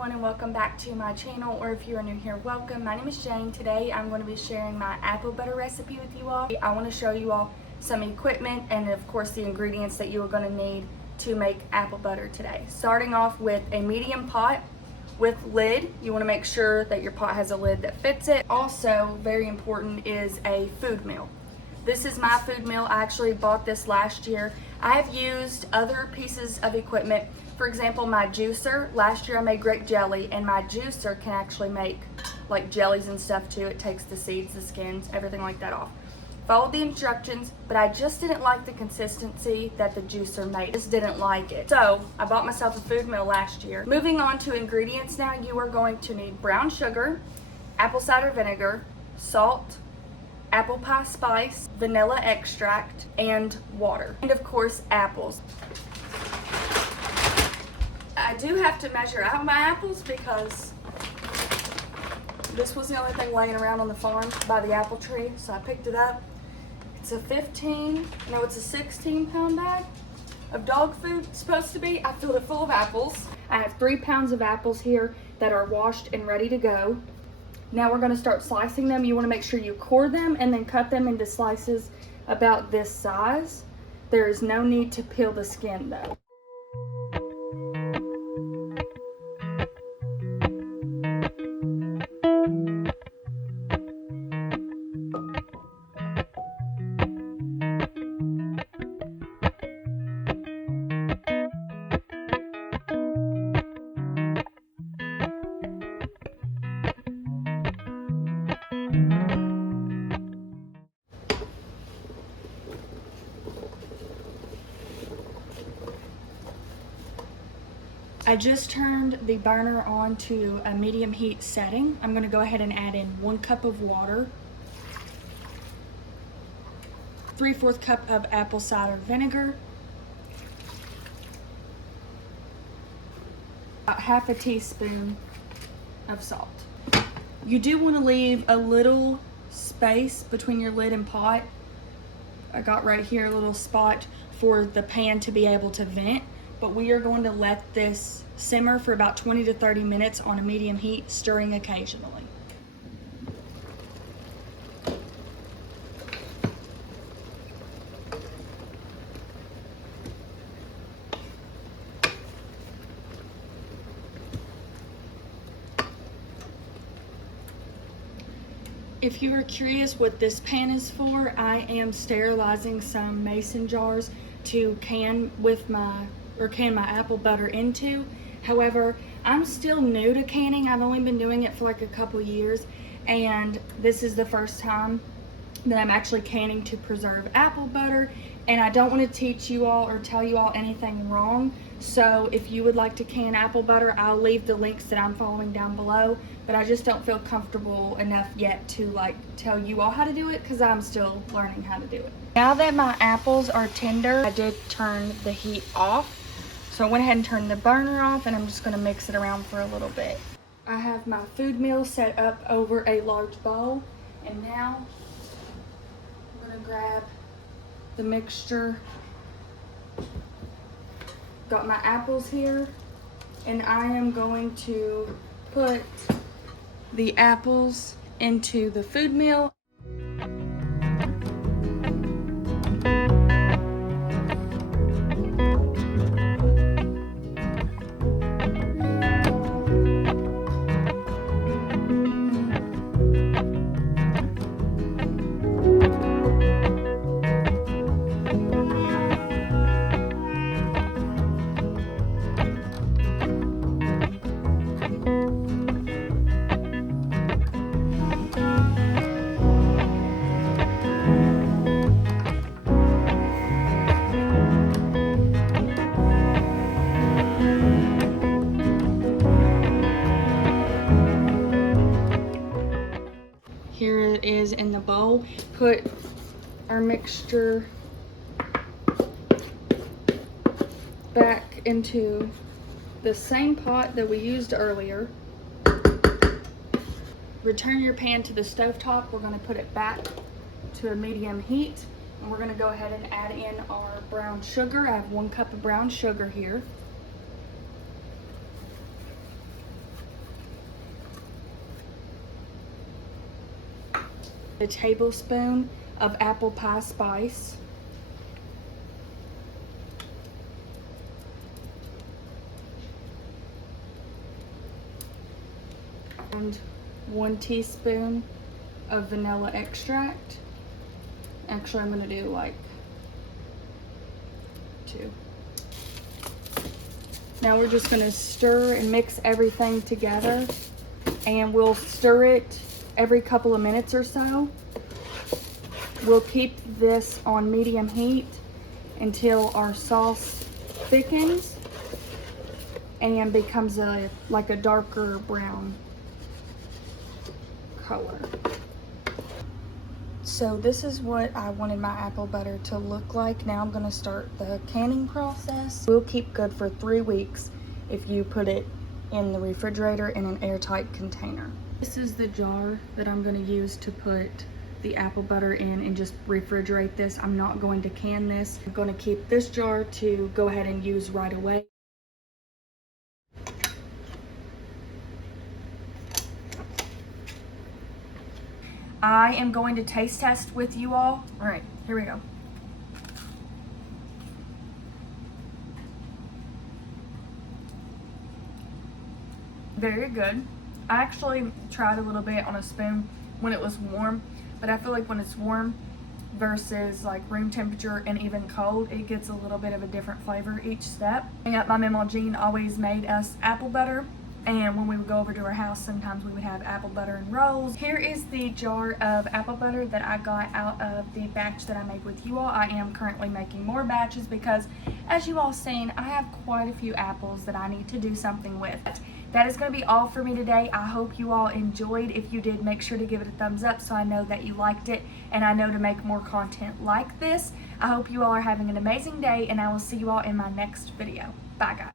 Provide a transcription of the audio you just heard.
everyone, and welcome back to my channel, or if you are new here, welcome. My name is Jane. Today I'm going to be sharing my apple butter recipe with you all. I want to show you all some equipment and of course the ingredients that you are going to need to make apple butter today. Starting off with a medium pot with lid. You want to make sure that your pot has a lid that fits it. Also, very important, is a food mill. This is my food mill. I actually bought this last year. I have used other pieces of equipment. For example, my juicer. Last year I made grape jelly, and my juicer can actually make like jellies and stuff too. It takes the seeds, the skins, everything like that off. Followed the instructions, but I just didn't like the consistency that the juicer made. Just didn't like it. So I bought myself a food mill last year. Moving on to ingredients now, you are going to need brown sugar, apple cider vinegar, salt, apple pie spice, vanilla extract, and water. And of course, apples. I do have to measure out my apples because this was the only thing laying around on the farm by the apple tree, so I picked it up. It's a 16 pound bag of dog food, it's supposed to be. I filled it full of apples. I have 3 pounds of apples here that are washed and ready to go. Now we're going to start slicing them. You want to make sure you core them and then cut them into slices about this size. There is no need to peel the skin though. I just turned the burner on to a medium heat setting. I'm going to go ahead and add in 1 cup of water, 3/4 cup of apple cider vinegar, about half a teaspoon of salt. You do want to leave a little space between your lid and pot. I got right here a little spot for the pan to be able to vent. But we are going to let this simmer for about 20 to 30 minutes on a medium heat, stirring occasionally. If you are curious what this pan is for, I am sterilizing some mason jars to can my apple butter into. However, I'm still new to canning. I've only been doing it for like a couple years, and this is the first time that I'm actually canning to preserve apple butter, and I don't want to teach you all or tell you all anything wrong. So if you would like to can apple butter, I'll leave the links that I'm following down below, but I just don't feel comfortable enough yet to like tell you all how to do it because I'm still learning how to do it. Now that my apples are tender, I did turn the heat off. So I went ahead and turned the burner off, and I'm just going to mix it around for a little bit. I have my food mill set up over a large bowl, and now I'm going to grab the mixture. Got my apples here, and I am going to put the apples into the food mill. Here it is in the bowl. Put our mixture back into the same pot that we used earlier. Return your pan to the stovetop. We're going to put it back to a medium heat, and we're going to go ahead and add in our brown sugar. I have 1 cup of brown sugar here. A tablespoon of apple pie spice. And 1 teaspoon of vanilla extract. Actually, I'm gonna do like 2. Now we're just gonna stir and mix everything together, and we'll stir it every couple of minutes or so. We'll keep this on medium heat until our sauce thickens and becomes like a darker brown color. So this is what I wanted my apple butter to look like. Now I'm gonna start the canning process. Will keep good for 3 weeks if you put it in the refrigerator in an airtight container. This is the jar that I'm gonna use to put the apple butter in and just refrigerate this. I'm not going to can this. I'm gonna keep this jar to go ahead and use right away. I am going to taste test with you all. All right, here we go. Very good. I actually tried a little bit on a spoon when it was warm, but I feel like when it's warm versus like room temperature and even cold, it gets a little bit of a different flavor each step. My Mama Jean always made us apple butter, and when we would go over to her house, sometimes we would have apple butter and rolls. Here is the jar of apple butter that I got out of the batch that I made with you all. I am currently making more batches because, as you all seen, I have quite a few apples that I need to do something with. That is going to be all for me today. I hope you all enjoyed. If you did, make sure to give it a thumbs up so I know that you liked it and I know to make more content like this. I hope you all are having an amazing day, and I will see you all in my next video. Bye, guys.